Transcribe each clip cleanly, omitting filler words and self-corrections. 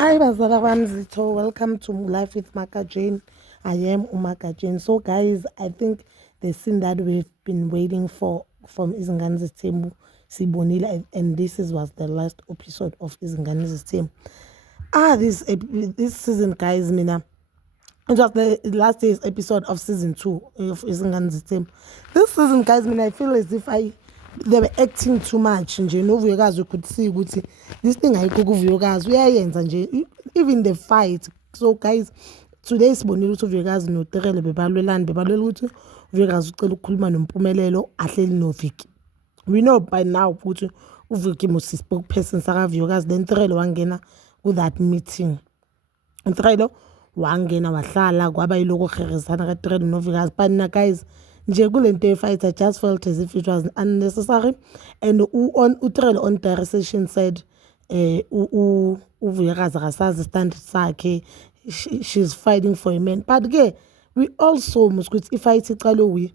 Hi Bazala Ramzito, welcome to Life with Maka Jane. I am Umaka Jane. So guys, I think the scene that we've been waiting for from Izingani's team, Sibonile, and was the last episode of Izingani's team. This season, guys, Mina. It was the last day's episode of season 2 of Izingani's team. This season, guys, Mina, I feel as if they were acting too much nje novuyokazi could see ukuthi this thing ayikho kuvuyokazi uyayenza nje even the fight. So guys, today sibonile ukuthi uvuyokazi noTerele bebalwela ukuthi uvuyokazi ucela ukukhuluma noMpumelelo ahleli noVicky. We know by now ukuthi uVicky must spokesperson sakavuyokazi, then Terele wangena with that meeting. Terele wangena wahlala kwaba yiloko kheresana kaTerele noViyokazi, but na guys nje kule fight, I just felt as if it was unnecessary. And uTerele on direct session said uVuyokazi akasazi stand sakhe, she's fighting for a man. But ke we also must ukuthi ifight iqale uyi,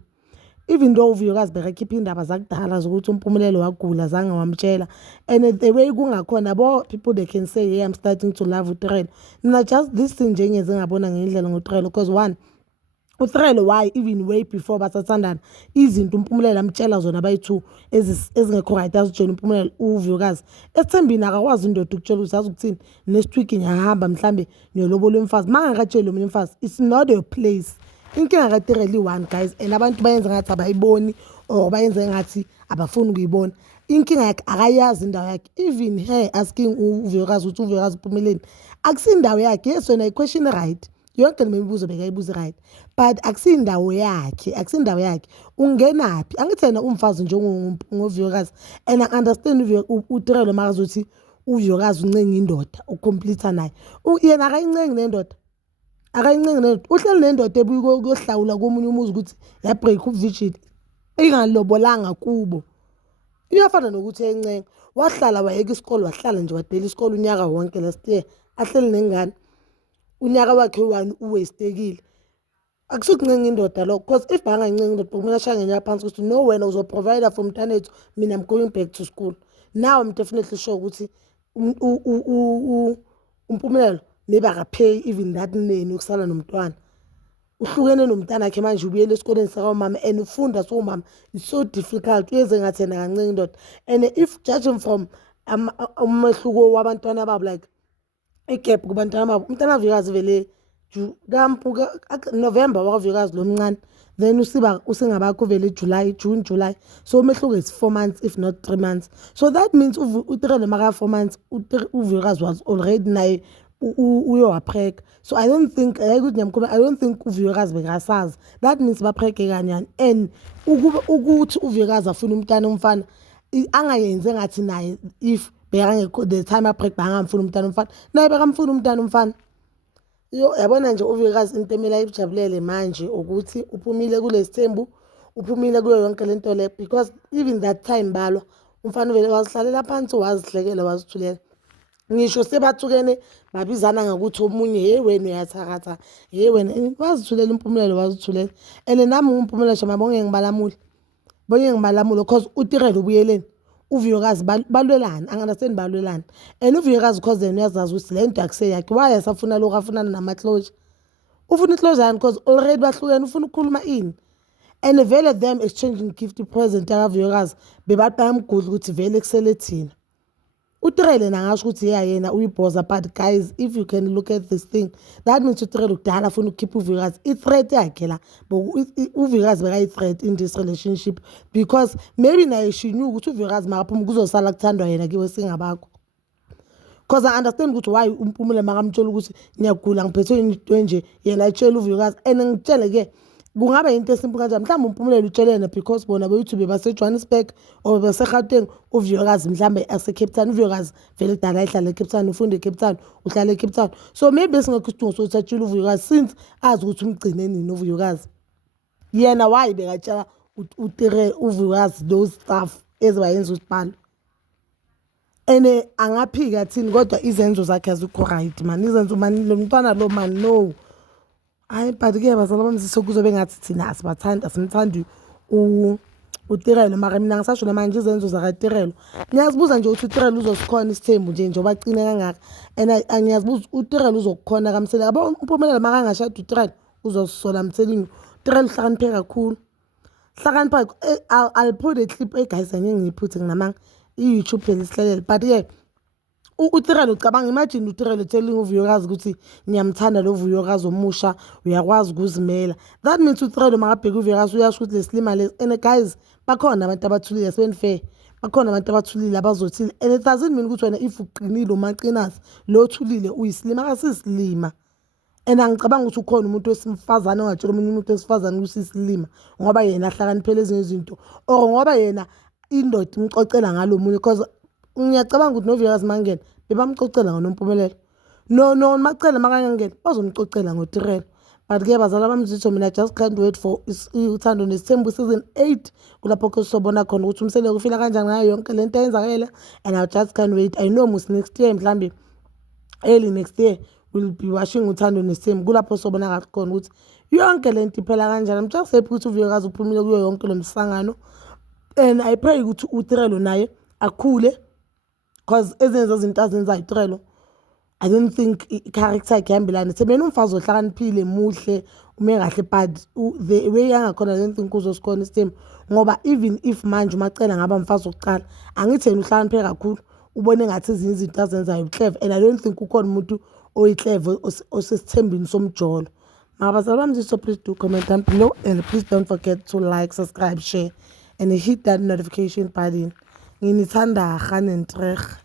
even though uVuyokazi bekakhipha indaba zakudala zokuthi uMpumelelo wagula zange wamtshela, and the way kungakhona bo people they can say hey, I'm starting to love uTerele. Mina just this thing nje ngeze ngabona ngendlela ngoTerele because one, uTerele why even way before basathandana izinto uMpumelelo amtshela zona bayi2 ezingekho right azijona uMpumelelo uVuyokazi esithembini akakwazi indoda ukutshela ukuthi azukuthini next week ngiyahamba mhlambe ngiyolobola umfazi mangakatshela umuntu umfazi. It's not a place. Inkinga kaTerele one guys, and abantu bayenza ngathi abayiboni or bayenza ngathi abafuni ukuyibona. Inkinga yakhe akayazi indawo yakhe. Even her asking uVuyokazi ukuthi uVuyokazi uphumeleni akusindawo yakhe. Yes wena i-question right, yonke le mibuzo bekayibuza right, but akusindawo yakhe ungenaphi. Angithi yena umfazi njengoVuyokazi, and I understand uTerele makazothi uVuyokazi uncenga indoda ucomplete naye yena akayincengi nendoda, uhleli nendoda ebuye kuyohlawula komunye umuzi ukuthi yabreak uvigil ingalobolanga kubo. Iyafana nokuthi eyencenga wahlala wayeka isikole, wahlala nje wadela isikole unyaka wonke last year ahleli nengane, unyaka wakhe one uwastekile. Akusukuncenga indoda lokho, because if bangancenga indoda kumele ashange nya phansi ukuthi no wena uzoprovider for mntanethu, mina I'm going back to school. Now I'm definitely sure ukuthi uMpumelelo maybe akapay even that name yokusala nomntwana. Uhlukene nomntana wakhe manje ubuyele esikoleni sakamama and ufunda so mama, it's so difficult uyenze ngathi yena kancenga indoda. And if judging from umehluko wabantwana babo like igap kubantwana babo, umntana kaVuyokazi vele November wakaVuyokazi lo mncane, then usingabakho vele June July, so umehluko is 4 months if not 3 months. So that means uTerele maka 4 months uVuyokazi was already naye uyowapreka. So I don't think uVuyokazi bekasazi. That means bapreke kanyani, and ukuthi uVuyokazi afuna umntana umfana angayenze ngathi naye if bekangekho the time aprek bangamfuna umntana umfana naye bekamfuna umntana umfana. Yabona nje uVuyokazi into emela ibujabulele manje ukuthi uphumile kulesithembu, uphumile kuyo yonke lento le, because even that time balwa umfana vele wazihlalela phansi wazihlekela wazithulela. Ngisho sebathukene babizana ngakuthi omunye hey wena uyathakatha, hey wena wazithulela uMpumelelo wazithulela. And nami uMpumelelo shama bonke ngibalamule because uTerele ubuyeleni uVuyokazi balwelana, angiunderstand balwelana. And uVuyokazi because yena uyazazi ukuthi lento akuseyakhe, why asafuna lokho afunana namaclosure. Ufuna iclosure because already bahlukene, ufuna ukukhuluma ini. And vele them exchanging gift present kaVuyokazi bebathi bayamgudla ukuthi vele kusele thina. uTerele nangasho ukuthi yena uyibhoza, but guys if you can look at this thing, that means uTerele kudala afuna ukukhipha uVuyokazi i-threat yakhe la, but uVuyokazi bekayi-threat in this relationship because maybe naye she knew ukuthi uVuyokazi makaphuma kuzosala kuthandwa yena kiwe singabakho. Because I understand ukuthi why uMpumelelo makamtshela ukuthi ngiyagula ngiphethwe into nje, yena ayitshela uVuyokazi. And ngitshele ke kungaba into esimple kanjani, mhlawumbe uMpumelelo utshelene because bona be-YouTube base-Johannesburg or base-Gauteng, uVuyokazi mhlawumbe ase-Cape Town. uVuyokazi vele kudala ehlala eCape Town, ufunda eCape Town, uhlala eCape Town. So maybe singekho isidingo sokuthi atshele uVuyokazi since azi ukuthi umgcine nini uVuyokazi. Yena why bekatshela uVuyokazi those stuff ezibayenza usibhalo. And angaphika thini kodwa izenzo zakhe azikho right man, izenzo man lo mntwana lo man no. Hayi but ke bazala bamzise kuzobe ngathi thina asibathanda, simthanda uTirelo mara mina ngisasho manje izenzo zakaTirelo niyazibuza nje ukuthi uTirelo uzosikhona isithembu nje njengoba aqine kangaka and angiyazibuza uTirelo uzokukhona kamsele yabo Umpumelelo makangashada uTirelo uzosola mthelini uTirelo uhlakaniphe kakhulu hlakanipha I'll put a clip guys angiyiphuthe nginamanga i-YouTube phela isihlelele but uTirelo ucabanga imagine uTirelo telling uVuyokazi ukuthi ngiyamthanda lo Vuyokazi omusha uyakwazi ukuzimela that means uTirelo makabheka uVuyokazi uyasho ukuthi lesilima lesi and guys bakhona abantu abathulile sebenfair bakhona abantu abathulile abazothile and it doesn't mean ukuthi wena if uqinile umaqinazi lo thulile uyisilima akasisilima and angicabanga ukuthi ukhona umuntu wesimfazane ongatshela omunye umuntu wesifazane ukuthi isilima ngoba yena ahlakaniphele ezinye izinto or ngoba yena indoda imcocela ngalomunye because ngiyacabanga ukuthi noVuyokazi mangena bebamcocela ngoNompumelelo no macela makangena bazomcocela ngoTirelo but ke bazala bamzitho mina just can't wait for uthando nesithembu season 8 kulapho ke sobona khona ukuthi umseleko ufila kanjani ngayo yonke lento eyenzakele and I just can't wait I know mus next year mhlambi early next year will be watching uthando nesithembu kulapho sobona khona ukuthi yonke lento iphela kanjani I'm just happy ukuthi uVuyokazi uphumile kuyo yonke lo msangano and I pray ukuthi uTirelo naye akhule because ezinye zezinto azenza uTirelo I don't think i-character yakhe ihambelana sebena umfazi ohlakaniphile muhle ume kahle but the way yangakhona I don't think uzosikhona isithembu ngoba even if manje umacela ngaba umfazi oqala angithi yena uhlakaniphe kakhulu ubone ngathi ezinye izinto azenzayo clever and I don't think ukhona umuntu oyiclever osesithembini somjolo mabazali bami so please do comment down below and please don't forget to like subscribe share and hit that notification button nginithanda Gaan en Treg